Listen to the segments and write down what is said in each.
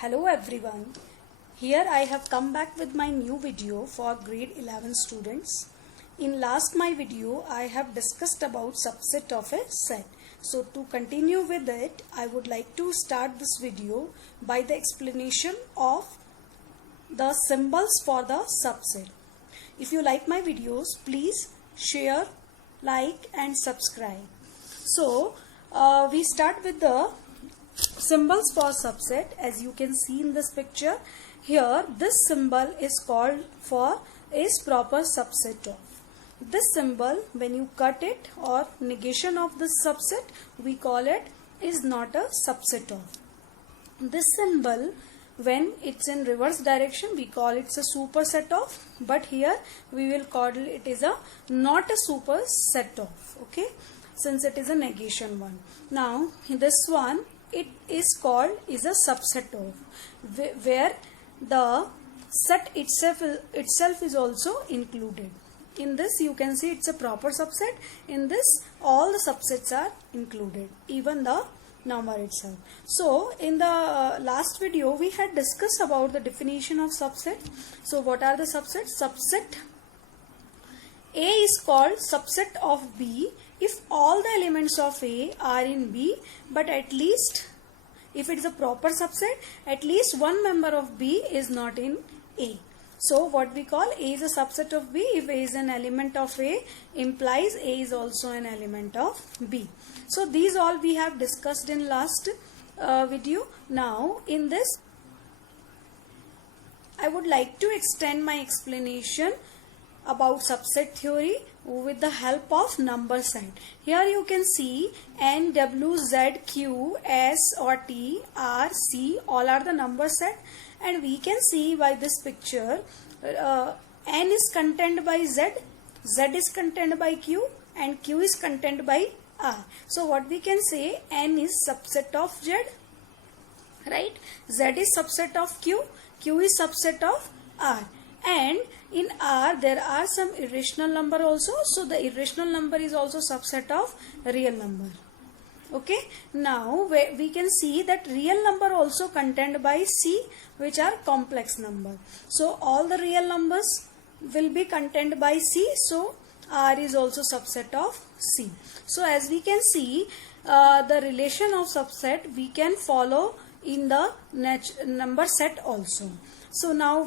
Hello everyone, here I have come back with my new video for grade 11 students. In last my video I have discussed about subset of a set. So to continue with it, I would like to start this video by the explanation of the symbols for the subset. If you like my videos, please share, like and subscribe. So we start with the symbols for subset. As you can see in this picture, here this symbol is called for is proper subset of. This symbol, when you cut it or negation of this subset, we call it is not a subset of. This symbol, when it's in reverse direction, we call it a superset of, but here we will call it is a not a superset of, okay, since it is a negation one. Now this one, it is called is a subset of, where the set itself is also included. In this you can see it's a proper subset. In this all the subsets are included, even the number itself. So in the last video we had discussed about the definition of subset. So what are the subsets? Subset A is called subset of B if all the elements of A are in B, but at least if it is a proper subset, at least one member of B is not in A. So what we call A is a subset of B if A is an element of A, implies A is also an element of B. So these all we have discussed in last video. Now in this I would like to extend my explanation about subset theory with the help of number set. Here you can see N, W, Z, Q, S or T, R, C, all are the number set, and we can see by this picture N is contained by Z, Z is contained by Q and Q is contained by R. So what we can say, N is subset of Z, right? Z is subset of Q, Q is subset of R, and in R there are some irrational number also, so the irrational number is also subset of real number. Okay, now we can see that real number also contained by C, which are complex number. So all the real numbers will be contained by C, so R is also subset of C. So as we can see, the relation of subset we can follow in the number set also. So now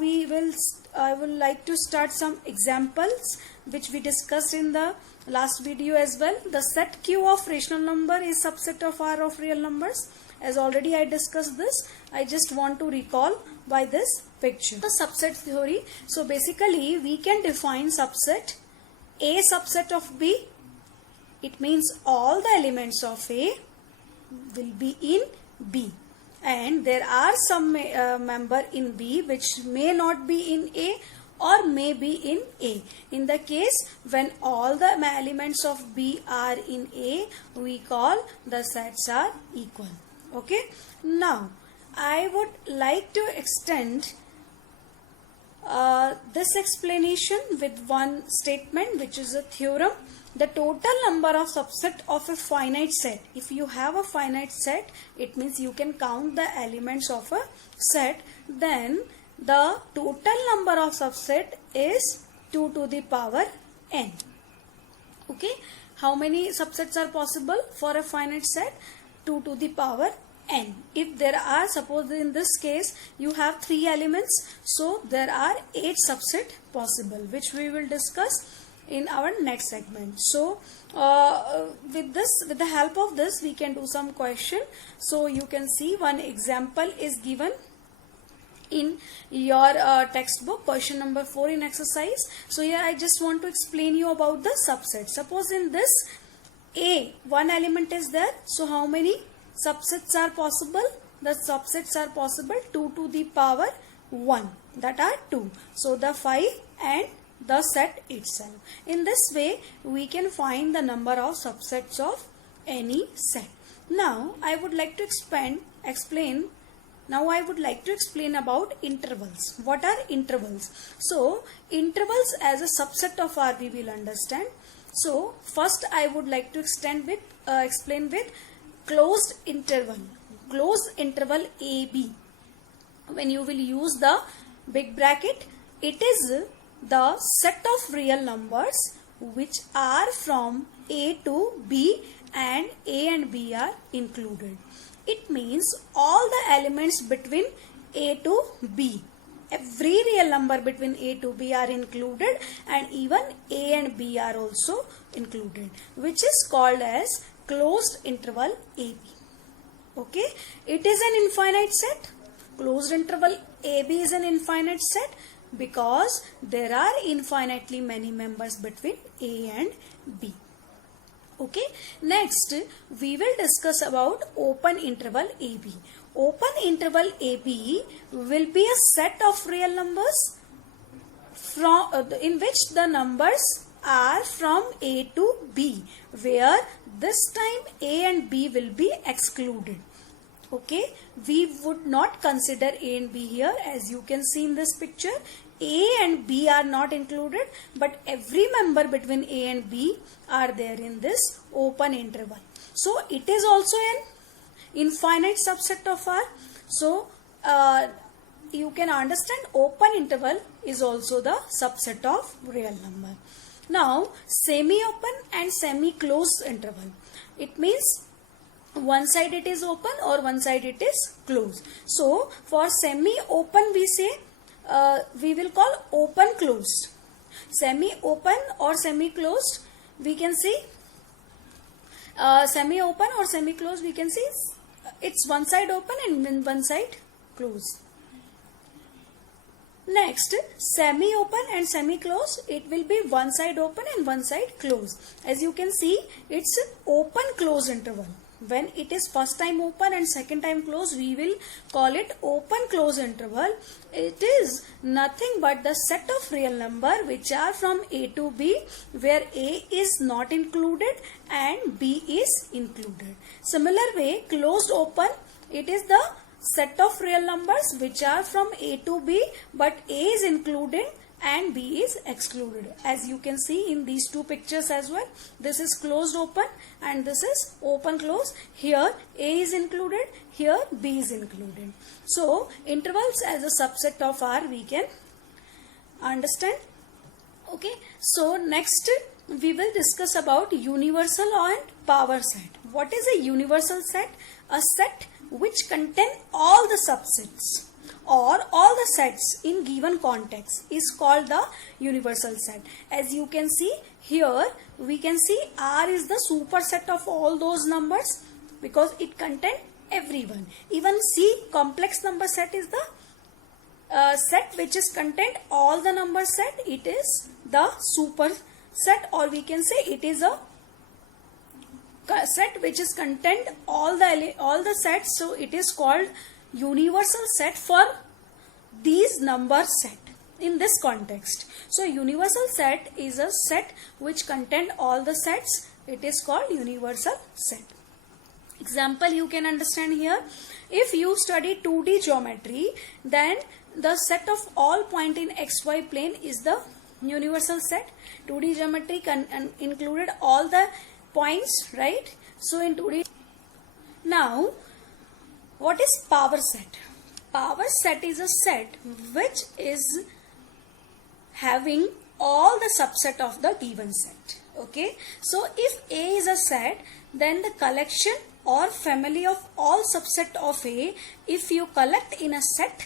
I would like to start some examples which we discussed in the last video as well. The set Q of rational number is subset of R of real numbers. As already I discussed this, I just want to recall by this picture. The subset theory. So basically we can define subset A subset of B. It means all the elements of A will be in B. And there are some member in B which may not be in A or may be in A. In the case when all the elements of B are in A, we call the sets are equal. Okay. Now I would like to extend this explanation with one statement, which is a theorem. The total number of subset of a finite set. If you have a finite set, it means you can count the elements of a set. Then the total number of subset is 2 to the power n. Okay. How many subsets are possible for a finite set? 2 to the power n. If there are, suppose in this case you have 3 elements, so there are 8 subset possible, which we will discuss in our next segment. So with the help of this we can do some question. So you can see one example is given in your textbook, question number 4 in exercise. So here I just want to explain you about the subset. Suppose in this A, one element is there, so how many subsets are possible? The subsets are possible 2 to the power 1, that are 2. So the 5 and the set itself. In this way we can find the number of subsets of any set. Now I would like to explain about intervals. What are intervals? So intervals as a subset of R we will understand. So first I would like to explain with closed interval AB. when you will use the big bracket, it is the set of real numbers which are from A to B and A and B are included. It means all the elements between A to B. Every real number between A to B are included, and even A and B are also included, which is called as closed interval AB. Okay, it is an infinite set. Closed interval AB is an infinite set because there are infinitely many members between A and B. Okay, next we will discuss about open interval AB. Open interval AB will be a set of real numbers from in which the numbers are from A to B, where this time A and B will be excluded. Okay, we would not consider A and B here. As you can see in this picture, A and B are not included, but every member between A and B are there in this open interval. So it is also an infinite subset of R. So you can understand open interval is also the subset of real number. Now semi-open and semi-closed interval. It means one side it is open or one side it is closed. So for semi-open we say we will call open closed. Semi-open or semi-closed we can see semi-open or semi-closed we can see it's one side open and one side closed. Next, semi-open and semi-closed, it will be one side open and one side closed. As you can see, it's open close interval. When it is first time open and second time close, we will call it open close interval. It is nothing but the set of real number which are from A to B, where A is not included and B is included. Similar way, closed open, it is the set of real numbers which are from A to B, but A is included and B is excluded. As you can see in these two pictures as well, this is closed open and this is open close. Here A is included, here B is included. So intervals as a subset of R we can understand. Okay, so next we will discuss about universal and power set. What is a universal set? A set which contain all the subsets or all the sets in given context is called the universal set. As you can see here, we can see R is the superset of all those numbers because it contains everyone. Even C, complex number set, is the set which is contained all the number set. It is the superset, or we can say it is a set which is contained all the sets, so it is called universal set for these number set in this context. So universal set is a set which contains all the sets. It is called universal set. Example you can understand here. If you study 2D geometry, then the set of all point in xy plane is the universal set. 2D geometry included all the points, right? So in 2D. Now, what is power set? Power set is a set which is having all the subset of the given set. Okay, so if A is a set, then the collection or family of all subset of A, if you collect in a set,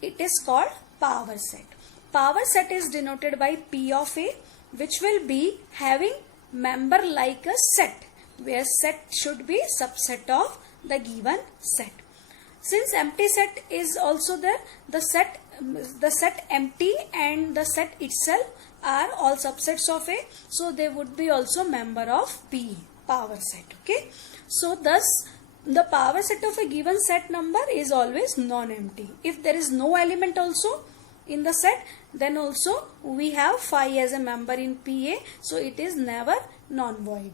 it is called power set. Power set is denoted by P of A, which will be having member like a set, where set should be subset of the given set. Since empty set is also there, the set empty and the set itself are all subsets of A, so they would be also member of P, power set. Okay, so thus the power set of a given set number is always non-empty. If there is no element also in the set, then also we have phi as a member in PA, so it is never non-void.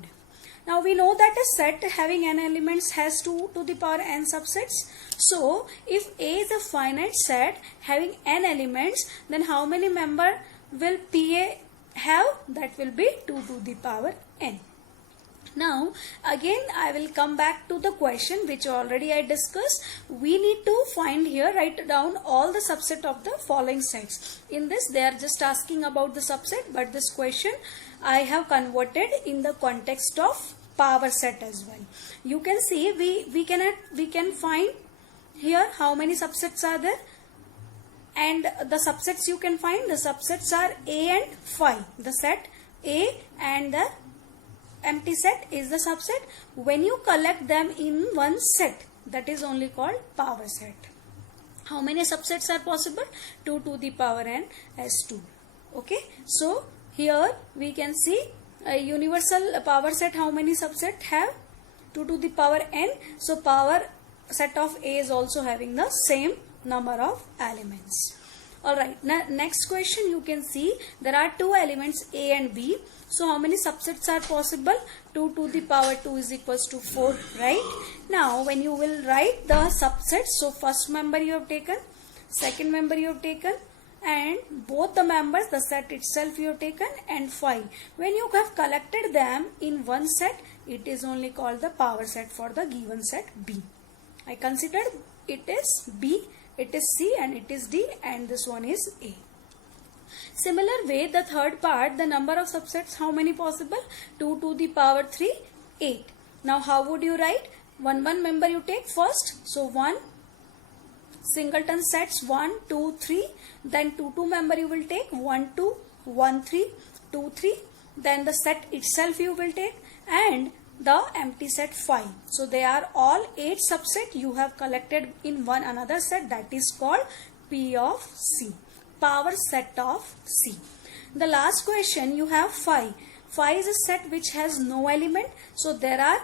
Now we know that a set having n elements has 2 to the power n subsets. So if A is a finite set having n elements, then how many member will PA have? That will be 2 to the power n. Now again I will come back to the question which already I discussed. We need to find here, write down all the subset of the following sets. In this they are just asking about the subset, but this question I have converted in the context of power set as well. You can see we can find here how many subsets are there, and the subsets you can find, the subsets are A and phi. The set A and the empty set is the subset. When you collect them in one set, that is only called power set. How many subsets are possible? 2 to the power n as 2. Okay, so here we can see a universal power set. How many subsets have? 2 to the power n. So power set of A is also having the same number of elements. Alright, next question you can see there are two elements A and B. So how many subsets are possible? 2 to the power 2 is equals to 4, right? Now when you will write the subsets, so first member you have taken, second member you have taken, and both the members, the set itself you have taken, and phi. When you have collected them in one set, it is only called the power set for the given set B. I considered it is B, it is C, and it is D, and this one is A. Similar way, the third part, the number of subsets, how many possible? 2 to the power 3, 8. Now how would you write? One member you take first. So 1 singleton sets 1, 2, 3. Then 2 member you will take 1, 2, 1, 3, 2, 3. Then the set itself you will take, and the empty set phi. So they are all 8 subset you have collected in one another set, that is called P of C, power set of C. The last question you have phi. Phi is a set which has no element, so there are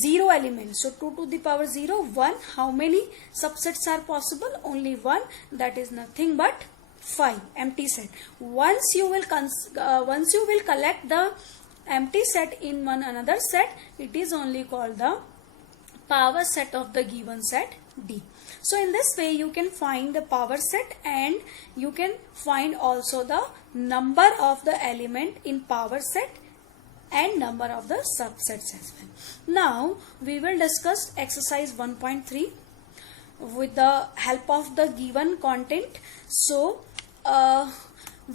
0 elements. So 2 to the power 0, 1. How many subsets are possible? Only one, that is nothing but phi, empty set. Once you will collect the empty set in one another set, it is only called the power set of the given set D. So in this way you can find the power set, and you can find also the number of the element in power set and number of the subsets as well. Now we will discuss exercise 1.3 with the help of the given content. So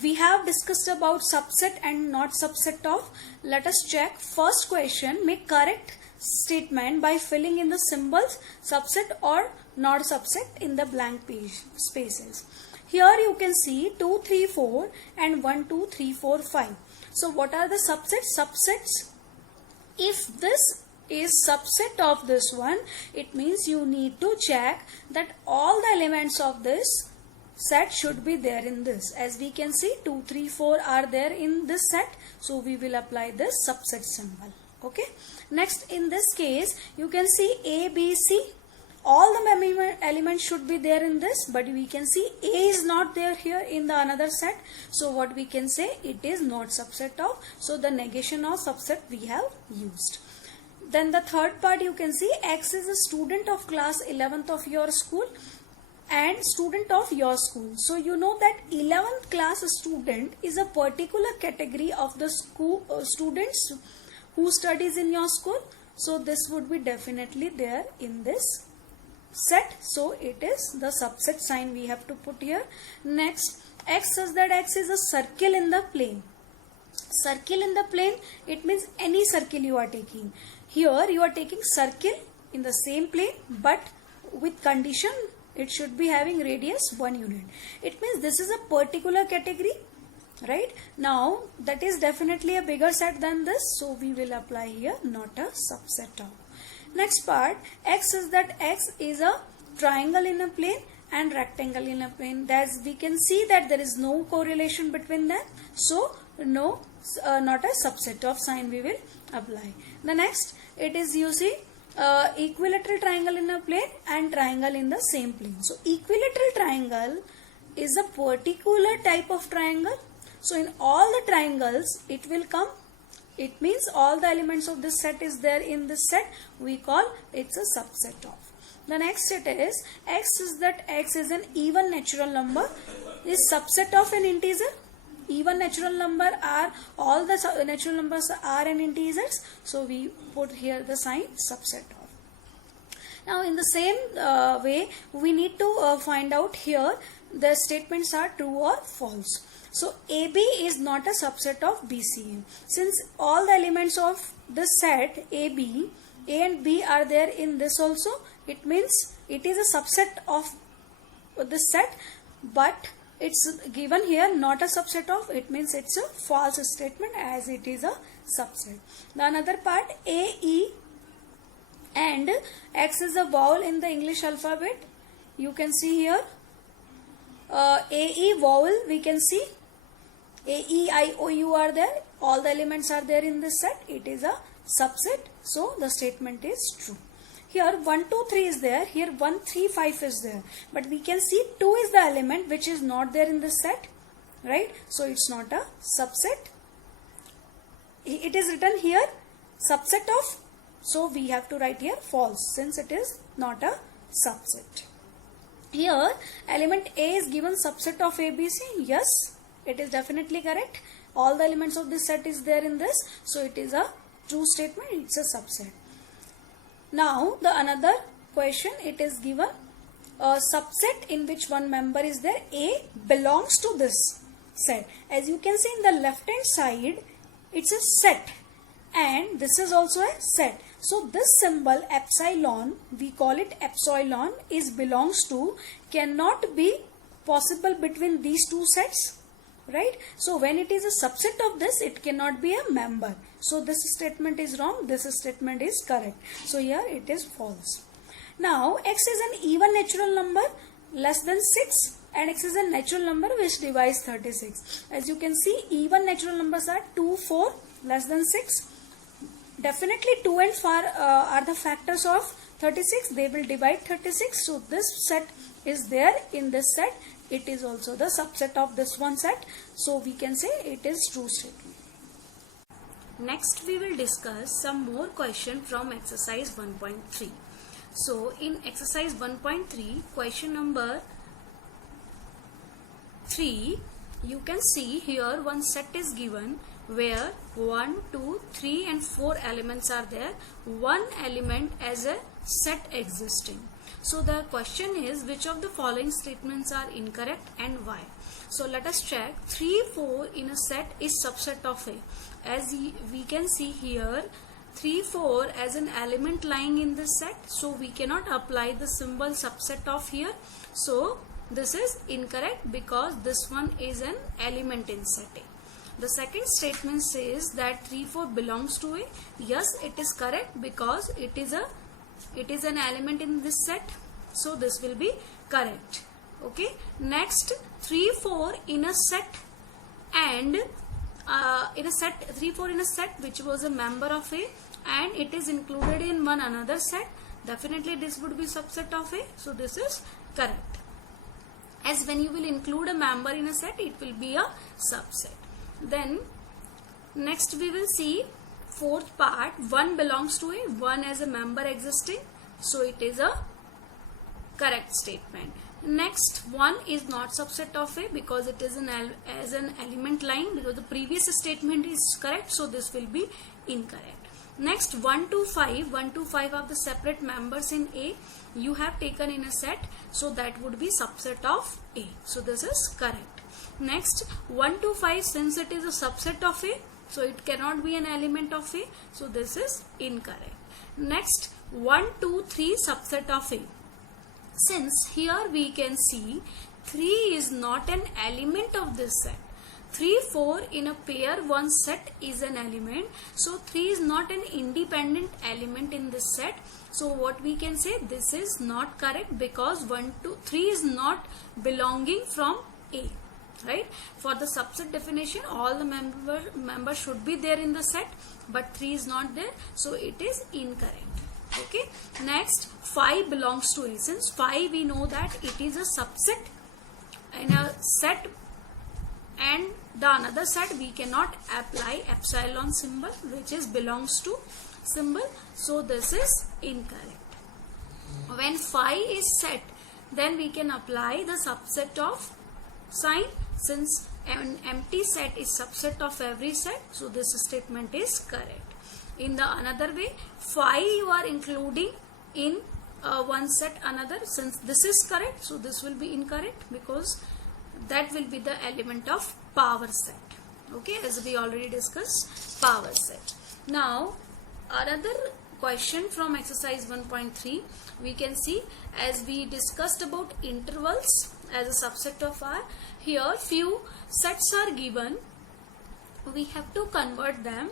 we have discussed about subset and not subset of. Let us check. First question, make correct statement by filling in the symbols subset or not subset in the blank page spaces. Here you can see 2, 3, 4 and 1, 2, 3, 4, 5. So what are the subsets? Subsets, if this is subset of this one, it means you need to check that all the elements of this set should be there in this. As we can see, 2, 3, 4 are there in this set, so we will apply this subset symbol. Okay, next in this case you can see A, B, C, all the elements should be there in this, but we can see A is not there here in the another set, so what we can say, it is not subset of, so the negation of subset we have used. Then the third part you can see, X is a student of class 11th of your school and student of your school. So you know that 11th class student is a particular category of the school students who studies in your school. So this would be definitely there in this set. So it is the subset sign we have to put here. Next, X says that X is a circle in the plane. Circle in the plane, it means any circle you are taking. Here you are taking circle in the same plane, but with condition it should be having radius 1 unit. It means this is a particular category, right? Now that is definitely a bigger set than this, so we will apply here not a subset of. Next part, X is that X is a triangle in a plane and rectangle in a plane. As we can see that there is no correlation between them, so no, not a subset of sign we will apply. The next, it is using equilateral triangle in a plane and triangle in the same plane. So equilateral triangle is a particular type of triangle. So in all the triangles it will come. It means all the elements of this set is there in this set. We call it's a subset of. The next set is X is that X is an even natural number. Is subset of an integer. even natural number are, all the natural numbers are an integers, so we put here the sign subset of. Now in the same way we need to find out here the statements are true or false. So AB is not a subset of BC. Since all the elements of this set AB, A and B are there in this also, it means it is a subset of this set, but it's given here not a subset of, it means it's a false statement as it is a subset. The another part, A, E and X is a vowel in the English alphabet. You can see here AE vowel, we can see A, E, I, O, U are there. All the elements are there in this set. It is a subset. So the statement is true. Here 1, 2, 3 is there. Here 1, 3, 5 is there. But we can see 2 is the element which is not there in this set. Right? So it's not a subset. It is written here subset of. So we have to write here false since it is not a subset. Here element A is given subset of ABC. Yes, it is definitely correct. All the elements of this set is there in this. So it is a true statement. It's a subset. Now the another question, it is given a subset in which one member is there. A belongs to this set. As you can see in the left hand side, it's a set and this is also a set. So this symbol epsilon, we call it epsilon, is belongs to, cannot be possible between these two sets, right? So when it is a subset of this, it cannot be a member. So this statement is wrong, this statement is correct. So here it is false. Now X is an even natural number less than 6 and X is a natural number which divides 36. As you can see, even natural numbers are 2, 4, less than 6. Definitely 2 and 4 are the factors of 36. They will divide 36. So this set is there in this set. It is also the subset of this one set. So we can say it is true statement. Next we will discuss some more question from exercise 1.3. So in exercise 1.3, question number 3, you can see here one set is given where 1, 2, 3 and 4 elements are there. One element as a set existing. So the question is, which of the following statements are incorrect and why? So let us check. 3, 4 in a set is subset of A. As we can see here, 3, 4 as an element lying in this set. So we cannot apply the symbol subset of here. So this is incorrect because this one is an element in set A. The second statement says that 3, 4 belongs to A. Yes, it is correct because it is an element in this set. So this will be correct. Okay. Next, 3, 4 in a set and 3, 4 in a set which was a member of A and it is included in one another set. Definitely this would be subset of A. So this is correct. As when you will include a member in a set, it will be a subset. Then next we will see fourth part. 1 belongs to A, 1 as a member existing. So it is a correct statement. Next, 1 is not subset of A because it is as an element line, because the previous statement is correct. So this will be incorrect. Next, 1 to 5 are the separate members in A. You have taken in a set. So that would be subset of A. So this is correct. Next, 1 to 5, since it is a subset of A, so it cannot be an element of A. So this is incorrect. Next, 1, 2, 3 subset of A. Since here we can see 3 is not an element of this set. 3, 4 in a pair one set is an element. So 3 is not an independent element in this set. So what we can say, this is not correct because 1, 2, 3 is not belonging from A. Right? For the subset definition, all the members should be there in the set, but 3 is not there. So it is incorrect. Okay. Next, 5 belongs to A. Since 5 we know that it is a subset in a set and the another set we cannot apply epsilon symbol which is belongs to symbol. So this is incorrect. When 5 is set, then we can apply the subset of sign. Since an empty set is subset of every set, so this statement is correct. In the another way, 5 you are including in one set another. Since this is correct, so this will be incorrect because that will be the element of power set. Okay, as we already discussed, power set. Now another question from exercise 1.3, we can see, as we discussed about intervals as a subset of R, here few sets are given, we have to convert them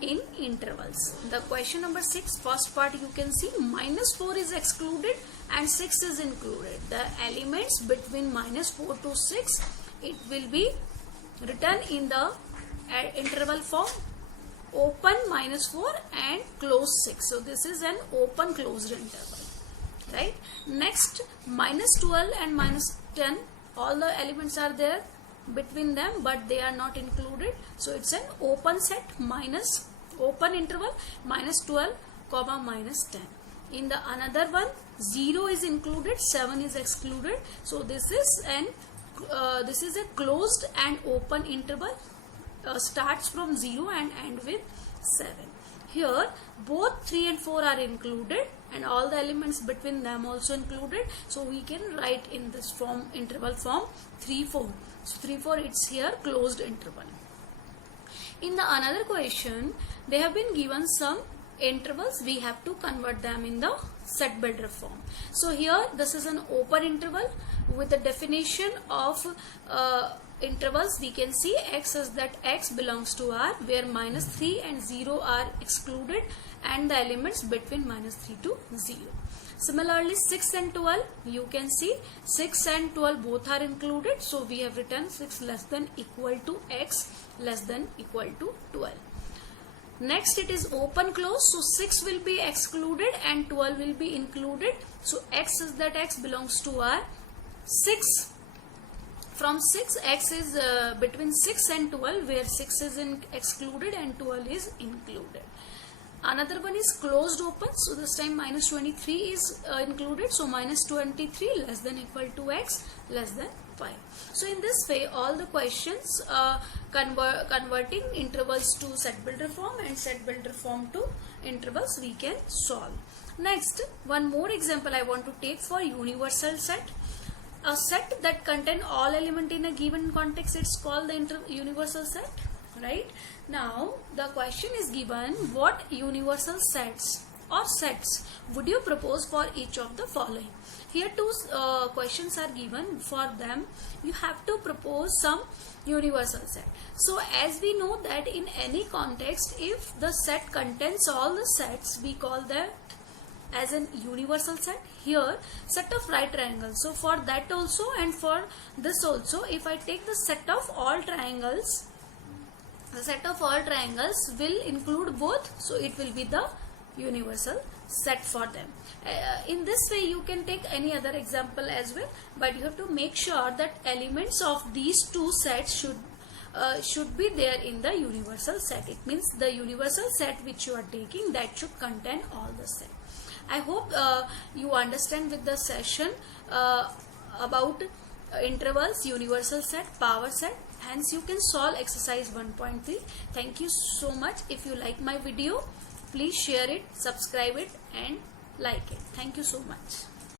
in intervals. The question number 6, first part, you can see -4 is excluded and 6 is included. The elements between -4 to 6, it will be written in the interval form, open -4 and close 6. So this is an open closed interval, right? Next, -12 and -10, all the elements are there between them, but they are not included. So it's an open set minus open interval -12 comma -10. In the another one, 0 is included, 7 is excluded. So this is a closed and open interval, starts from 0 and end with 7. Here both 3 and 4 are included and all the elements between them also included. So we can write in this form, interval form, 3 4. So 3 4, it's here closed interval. In the another question, they have been given some intervals, we have to convert them in the set builder form. So here this is an open interval with the definition of intervals. We can see x is that x belongs to R, where -3 and 0 are excluded and the elements between -3 to 0. Similarly, 6 and 12, you can see 6 and 12 both are included, so we have written 6 less than equal to x less than equal to 12. Next, it is open close, so 6 will be excluded and 12 will be included. So x is that x belongs to R. 6, from 6, x is between 6 and 12, where 6 is excluded and 12 is included. Another one is closed open, so this time -23 is included, so -23 less than equal to x less than 5. So in this way, all the questions converting intervals to set builder form and set builder form to intervals we can solve. Next, one more example I want to take for universal set. A set that contain all element in a given context, it's called the universal set, right? Now the question is given, what universal sets or sets would you propose for each of the following? Here two questions are given. For them you have to propose some universal set. So as we know that in any context, if the set contains all the sets, we call that as an universal set. Here, set of right triangles. So for that also and for this also, if I take the set of all triangles, the set of all triangles will include both, so it will be the universal set for them. In this way you can take any other example as well, but you have to make sure that elements of these two sets should be there in the universal set. It means the universal set which you are taking, that should contain all the set. I hope you understand with the session about intervals, universal set, power set. Hence you can solve exercise 1.3. Thank you so much. If you like my video, please share it, subscribe it and like it. Thank you so much.